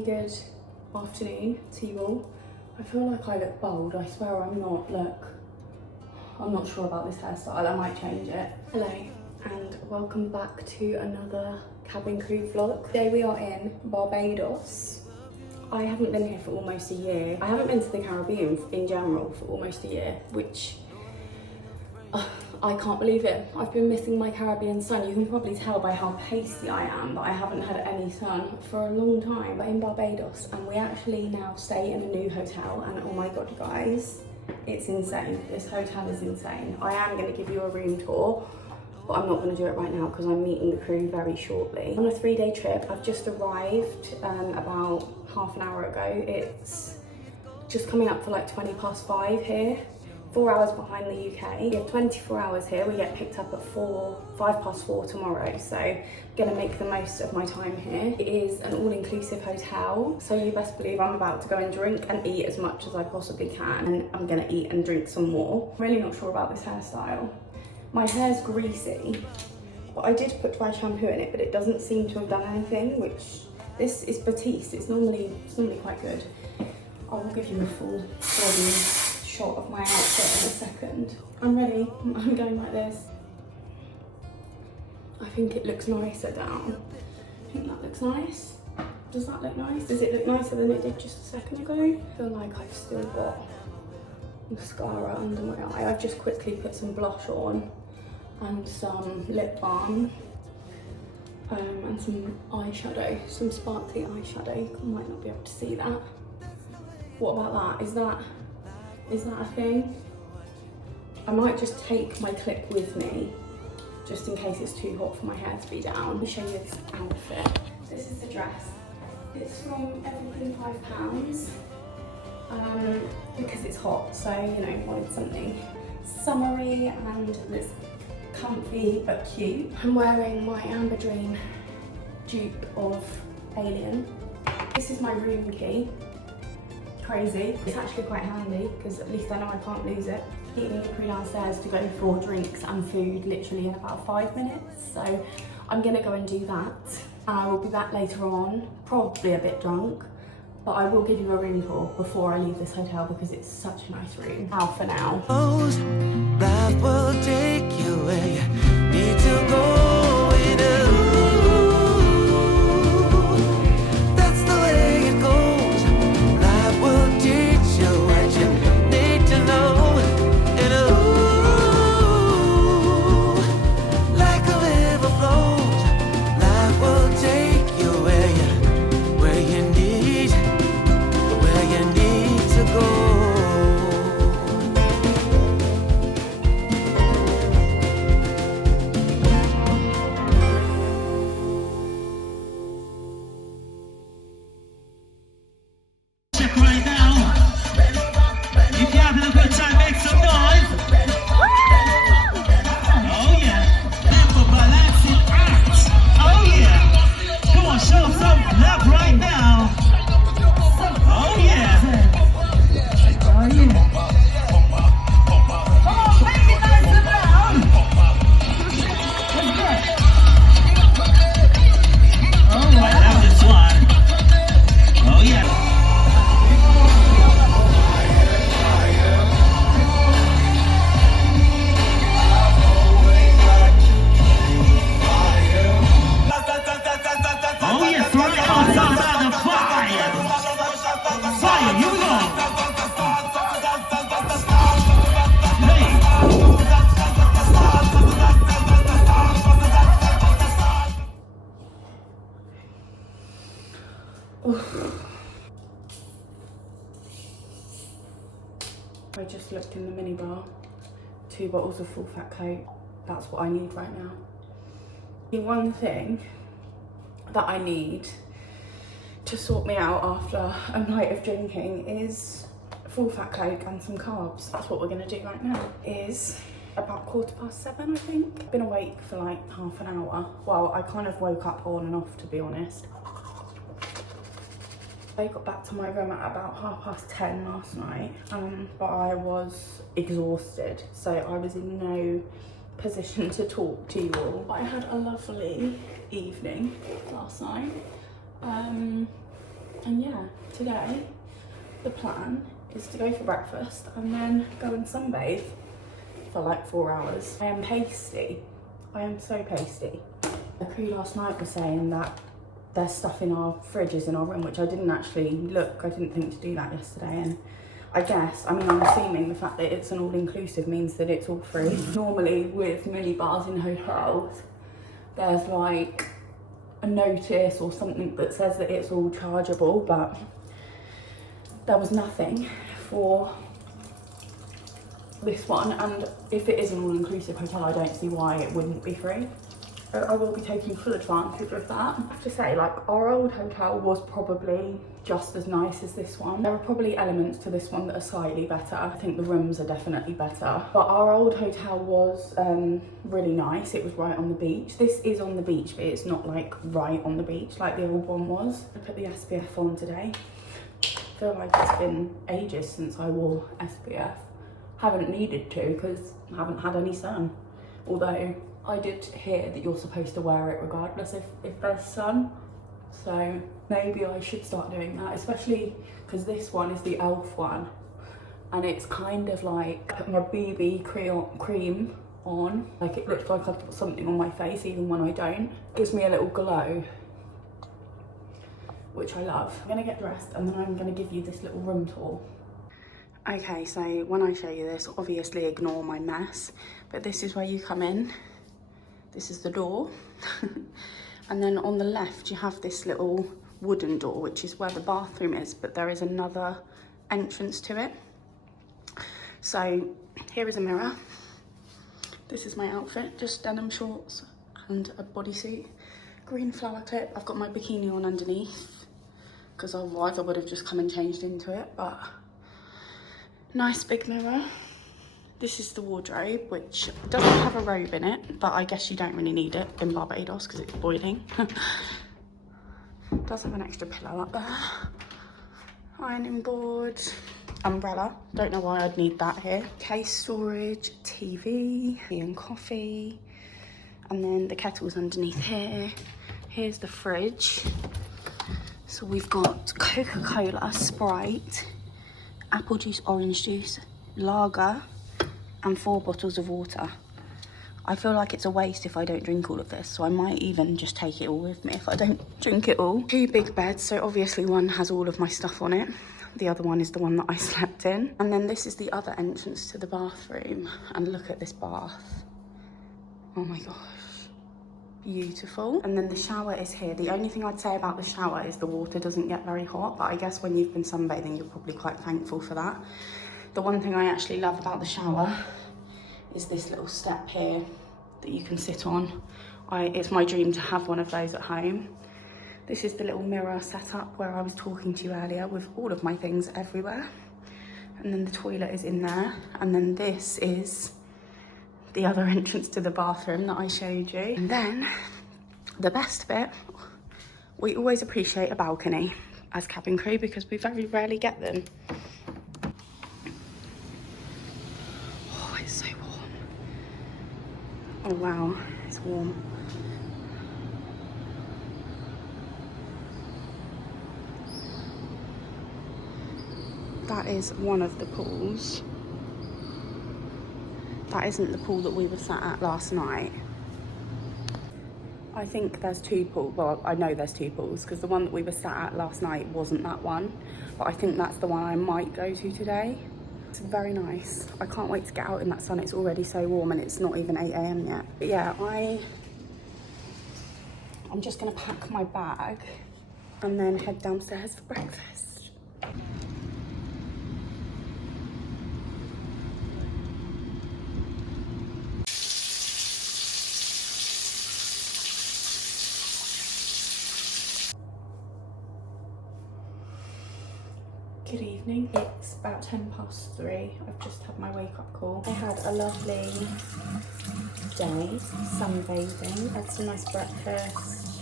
really good afternoon to you all. I feel like I look bold, I swear I'm not. Look, I'm not sure about this hairstyle, I might change it. Hello, and welcome back to another cabin crew vlog. Today we are in Barbados. I haven't been here for almost a year. I haven't been to the Caribbean in general for almost a year, which I can't believe it. I've been missing my Caribbean sun. You can probably tell by how pasty I am that I haven't had any sun for a long time. But in Barbados, and we actually now stay in a new hotel, and oh my god guys, it's insane. This hotel is insane. I am going to give you a room tour, but I'm not going to do it right now because I'm meeting the crew very shortly. On a 3-day trip, I've just arrived about half an hour ago. It's just coming up for like 5:20 here. 4 hours behind the UK. We have 24 hours here. We get picked up at 5:04 tomorrow. So I'm gonna make the most of my time here. It is an all-inclusive hotel. So you best believe I'm about to go and drink and eat as much as I possibly can. And I'm gonna eat and drink some more. I'm really not sure about this hairstyle. My hair's greasy, but I did put dry shampoo in it, but it doesn't seem to have done anything, which this is Batiste. It's normally quite good. I will give you a full body shot of my outfit in a second. I'm ready. I'm going like this. I think it looks nicer down. I think that looks nice. Does that look nice? Does it look nicer than it did just a second ago? I feel like I've still got mascara under my eye. I've just quickly put some blush on and some lip balm and some eyeshadow, some sparkly eyeshadow. You might not be able to see that. What about that? Is that a thing? I might just take my clip with me, just in case it's too hot for my hair to be down. Let me show you this outfit. This is the dress. It's from Everything £5, because it's hot, so you know, wanted something summery and that's comfy but cute. I'm wearing my Amber Dream dupe of Alien. This is my room key. Crazy. It's actually quite handy because at least I know I can't lose it. Meeting the crew downstairs to go for drinks and food literally in about 5 minutes. So I'm gonna go and do that. And I will be back later on, probably a bit drunk, but I will give you a room tour before I leave this hotel because it's such a nice room. Now for now. Life will take you where you need to go. I just looked in the minibar. 2 bottles of full fat coat. That's what I need right now. The one thing that I need to sort me out after a night of drinking is full fat coke and some carbs. That's what we're gonna do right now. Is about 7:15, I think. I've been awake for like half an hour. Well, I kind of woke up on and off, to be honest. I got back to my room at about 10:30 last night, but I was exhausted, so I was in no position to talk to you all. I had a lovely evening last night. And yeah, today the plan is to go for breakfast and then go and sunbathe for like 4 hours. I am pasty. I am so pasty. The crew last night was saying that there's stuff in our fridges in our room, which I didn't actually look. I didn't think to do that yesterday. And I guess, I mean, I'm assuming the fact that it's an all-inclusive means that it's all free. Normally with mini bars in hotels, there's like a notice or something that says that it's all chargeable, but there was nothing for this one. And if it is an all-inclusive hotel, I don't see why it wouldn't be free. I will be taking full advantage of that. I have to say, like, our old hotel was probably just as nice as this one. There are probably elements to this one that are slightly better. I think the rooms are definitely better. But our old hotel was really nice. It was right on the beach. This is on the beach, but it's not like right on the beach like the old one was. I put the SPF on today. I feel like it's been ages since I wore SPF. Haven't needed to because I haven't had any sun. Although I did hear that you're supposed to wear it regardless if there's sun. So maybe I should start doing that, especially because this one is the e.l.f. one. And it's kind of like putting a BB cream on. Like it looks like I've put something on my face even when I don't. It gives me a little glow, which I love. I'm gonna get dressed and then I'm gonna give you this little room tour. Okay, so when I show you this, obviously ignore my mess, but this is where you come in. This is the door. And then on the left, you have this little wooden door, which is where the bathroom is, but there is another entrance to it. So here is a mirror. This is my outfit, just denim shorts and a bodysuit. Green flower clip. I've got my bikini on underneath, because otherwise I would have just come and changed into it, but nice big mirror. This is the wardrobe, which doesn't have a robe in it, but I guess you don't really need it in Barbados because it's boiling. Does have an extra pillow up there. Ironing board, umbrella. Don't know why I'd need that here. Case storage, TV, tea and coffee. And then the kettle's underneath here. Here's the fridge. So we've got Coca-Cola, Sprite, apple juice, orange juice, lager, and 4 bottles of water. I feel like it's a waste if I don't drink all of this, so I might even just take it all with me if I don't drink it all. 2 big beds, so obviously one has all of my stuff on it. The other one is the one that I slept in. And then this is the other entrance to the bathroom. And look at this bath. Oh my gosh. Beautiful. And then the shower is here. The only thing I'd say about the shower is the water doesn't get very hot, but I guess when you've been sunbathing, you're probably quite thankful for that. The one thing I actually love about the shower is this little step here that you can sit on. It's my dream to have one of those at home. This is the little mirror setup where I was talking to you earlier with all of my things everywhere. And then the toilet is in there. And then this is the other entrance to the bathroom that I showed you. And then the best bit, we always appreciate a balcony as cabin crew because we very rarely get them. Oh, it's so warm. Oh wow, it's warm. That is one of the pools. That isn't the pool that we were sat at last night. I think there's 2 pools. Well, I know there's 2 pools because the one that we were sat at last night wasn't that one. But I think that's the one I might go to today. It's very nice. I can't wait to get out in that sun. It's already so warm and it's not even 8 AM yet. But yeah, I'm just gonna pack my bag and then head downstairs for breakfast. Good evening, it's about 3:10. I've just had my wake up call. I had a lovely day, sunbathing, had some nice breakfast,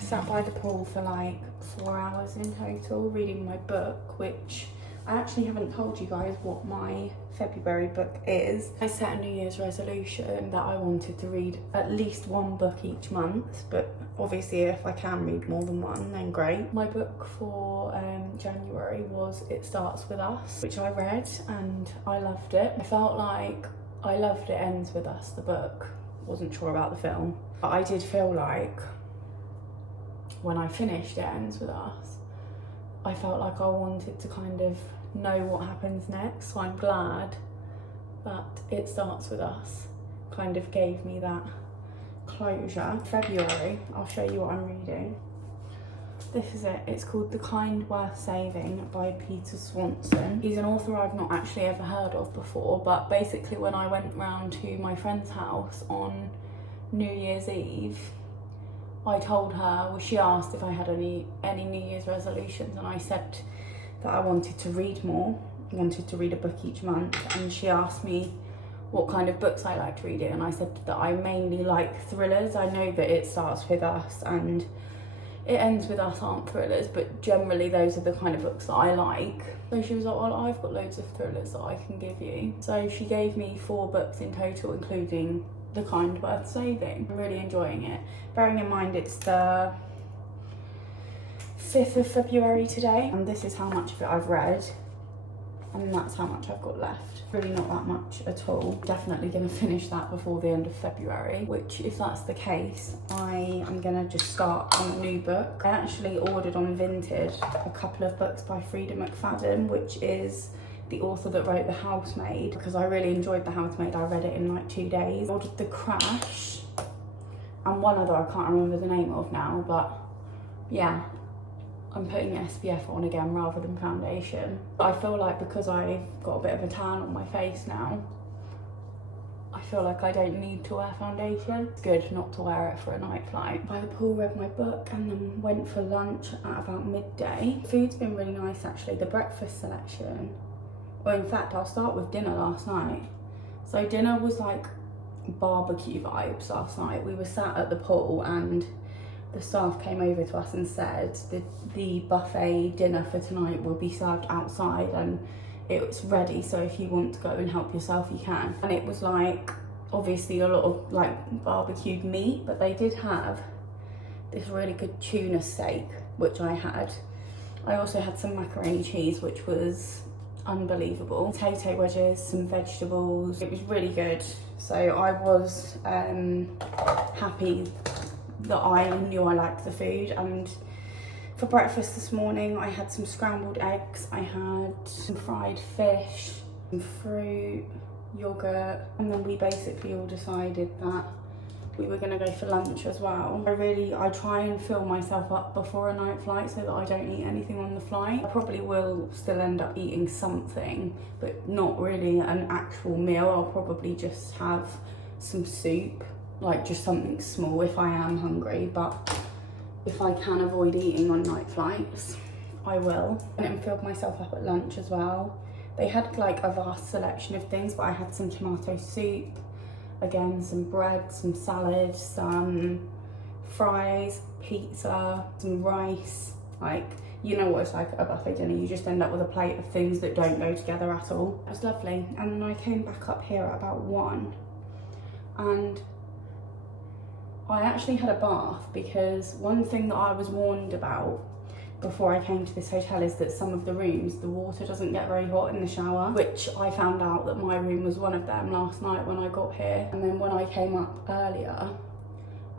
sat by the pool for like 4 hours in total, reading my book, which I actually haven't told you guys what my February book is. I set a New Year's resolution that I wanted to read at least one book each month, but obviously if I can read more than one, then great. My book for January was It Starts With Us, which I read and I loved it. I felt like I loved It Ends With Us, the book. Wasn't sure about the film, but I did feel like when I finished It Ends With Us, I felt like I wanted to kind of know what happens next, so I'm glad that It Starts With Us kind of gave me that closure. February, I'll show you what I'm reading. This is it. It's called The Kind Worth Saving by Peter Swanson. He's an author I've not actually ever heard of before, but basically when I went round to my friend's house on New Year's Eve, I told her, well, she asked if I had any New Year's resolutions, and I said that I wanted to read more, wanted to read a book each month, and she asked me what kind of books I liked reading, and I said that I mainly like thrillers. I know that It Starts With Us and It Ends With Us aren't thrillers, but generally those are the kind of books that I like. So she was like, well, I've got loads of thrillers that I can give you. So she gave me 4 books in total, including The Kind Worth Saving. I'm really enjoying it. Bearing in mind it's the 5th of February today, and this is how much of it I've read, and that's how much I've got left. Really not that much at all. Definitely going to finish that before the end of February, which if that's the case, I am going to just start on a new book. I actually ordered on Vinted a couple of books by Frida McFadden, which is the author that wrote The Housemaid, because I really enjoyed The Housemaid. I read it in like 2 days. I ordered The Crash and one other I can't remember the name of now, but yeah, I'm putting SPF on again rather than foundation. I feel like because I've got a bit of a tan on my face now, I feel like I don't need to wear foundation. It's good not to wear it for a night flight. By the pool, read my book and then went for lunch at about midday. Food's been really nice actually. The breakfast selection, well in fact I'll start with dinner last night. So dinner was like barbecue vibes last night. We were sat at the pool and the staff came over to us and said the buffet dinner for tonight will be served outside and it's ready, so if you want to go and help yourself you can. And it was like obviously a lot of like barbecued meat, but they did have this really good tuna steak which I had. I also had some macaroni cheese which was unbelievable. Potato wedges, some vegetables. It was really good. So I was happy that I knew I liked the food. And for breakfast this morning I had some scrambled eggs, I had some fried fish, some fruit, yogurt, and then we basically all decided that we were going to go for lunch as well. I try and fill myself up before a night flight so that I don't eat anything on the flight. I probably will still end up eating something, but not really an actual meal. I'll probably just have some soup, like just something small if I am hungry, but if I can avoid eating on night flights, I will. And filled myself up at lunch as well. They had like a vast selection of things, but I had some tomato soup, again some bread, some salad, some fries, pizza, some rice. Like, you know what it's like at a buffet dinner, you just end up with a plate of things that don't go together at all. It was lovely. And then I came back up here at about 1 and I actually had a bath, because one thing that I was warned about before I came to this hotel is that some of the rooms, the water doesn't get very hot in the shower, which I found out that my room was one of them last night when I got here. And then when I came up earlier,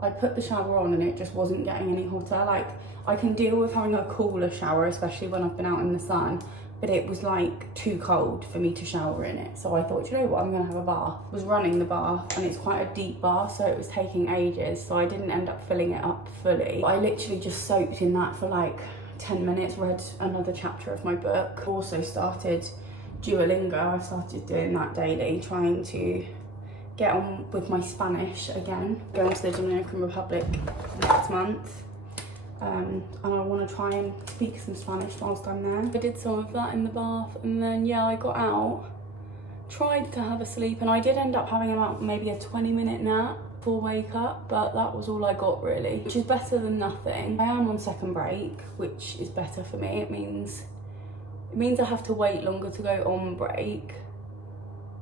I put the shower on and it just wasn't getting any hotter. Like, I can deal with having a cooler shower, especially when I've been out in the sun, but it was like too cold for me to shower in it. So I thought, you know what, I'm gonna have a bath. I was running the bath and it's quite a deep bath, so it was taking ages, so I didn't end up filling it up fully. I literally just soaked in that for like 10 minutes, read another chapter of my book. Also started Duolingo. I started doing that daily, trying to get on with my Spanish again. Going to the Dominican Republic next month. And I want to try and speak some Spanish whilst I'm there. I did some of that in the bath, and then yeah, I got out, tried to have a sleep, and I did end up having about maybe a 20-minute nap before wake up, but that was all I got really, which is better than nothing. I am on second break, which is better for me. It means It means I have to wait longer to go on break,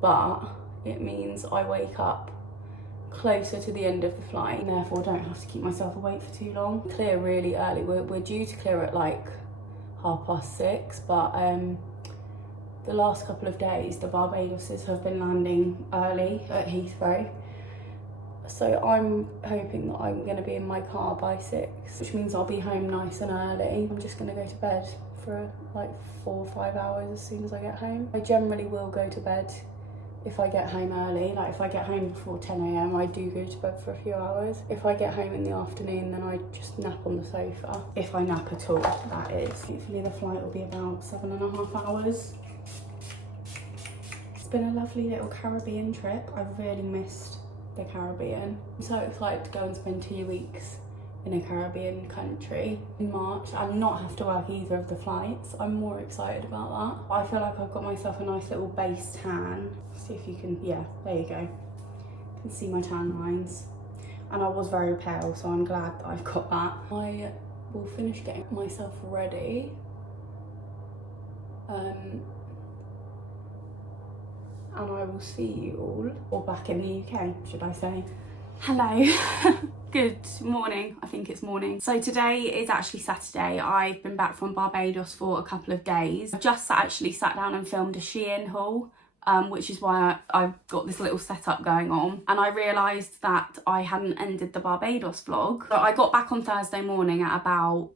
but it means I wake up closer to the end of the flight and therefore don't have to keep myself awake for too long. Clear really early. We're due to clear at like 6:30, but the last couple of days the Barbadoses have been landing early at Heathrow. So I'm hoping that I'm going to be in my car by 6, which means I'll be home nice and early. I'm just going to go to bed for like 4 or 5 hours as soon as I get home. I generally will go to bed if I get home early. Like if I get home before 10 AM, I do go to bed for a few hours. If I get home in the afternoon, then I just nap on the sofa. If I nap at all, that is. Hopefully the flight will be about 7.5 hours. It's been a lovely little Caribbean trip. I've really missed the Caribbean. I'm so excited to go and spend 2 weeks in a Caribbean country in March and not have to work either of the flights. I'm more excited about that. I feel like I've got myself a nice little base tan. See if you can, yeah, there you go. You can see my tan lines. And I was very pale, so I'm glad that I've got that. I will finish getting myself ready. And I will see you all, or back in the UK, should I say. Hello, good morning, I think it's morning. So today is actually Saturday. I've been back from Barbados for a couple of days. I've just actually sat down and filmed a Shein haul, which is why I've got this little setup going on. And I realised that I hadn't ended the Barbados vlog. So I got back on Thursday morning at about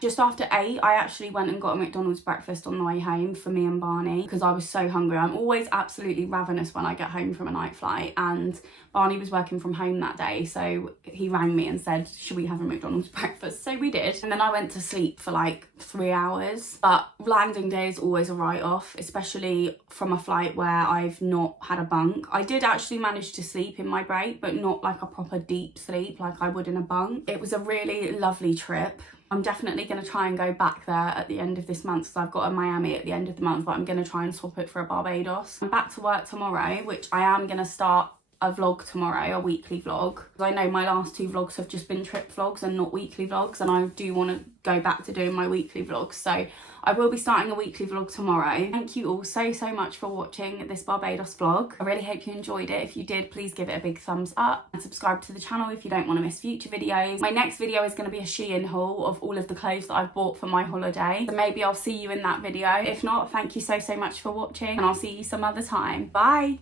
just after 8. I actually went and got a McDonald's breakfast on the way home for me and Barney because I was so hungry. I'm always absolutely ravenous when I get home from a night flight, and Barney was working from home that day, so he rang me and said, should we have a McDonald's breakfast? So we did, and then I went to sleep for like 3 hours. But landing day is always a write-off, especially from a flight where I've not had a bunk. I did actually manage to sleep in my break, but not like a proper deep sleep like I would in a bunk. It was a really lovely trip. I'm definitely going to try and go back there at the end of this month because I've got a Miami at the end of the month, but I'm going to try and swap it for a Barbados. I'm back to work tomorrow, which I am going to start a vlog tomorrow, a weekly vlog. I know my last 2 vlogs have just been trip vlogs and not weekly vlogs, and I do want to go back to doing my weekly vlogs. So I will be starting a weekly vlog tomorrow. Thank you all so much for watching this Barbados vlog. I really hope you enjoyed it. If you did, please give it a big thumbs up and subscribe to the channel if you don't want to miss future videos. My next video is going to be a Shein haul of all of the clothes that I've bought for my holiday. So maybe I'll see you in that video. If not, thank you so much for watching, and I'll see you some other time. Bye!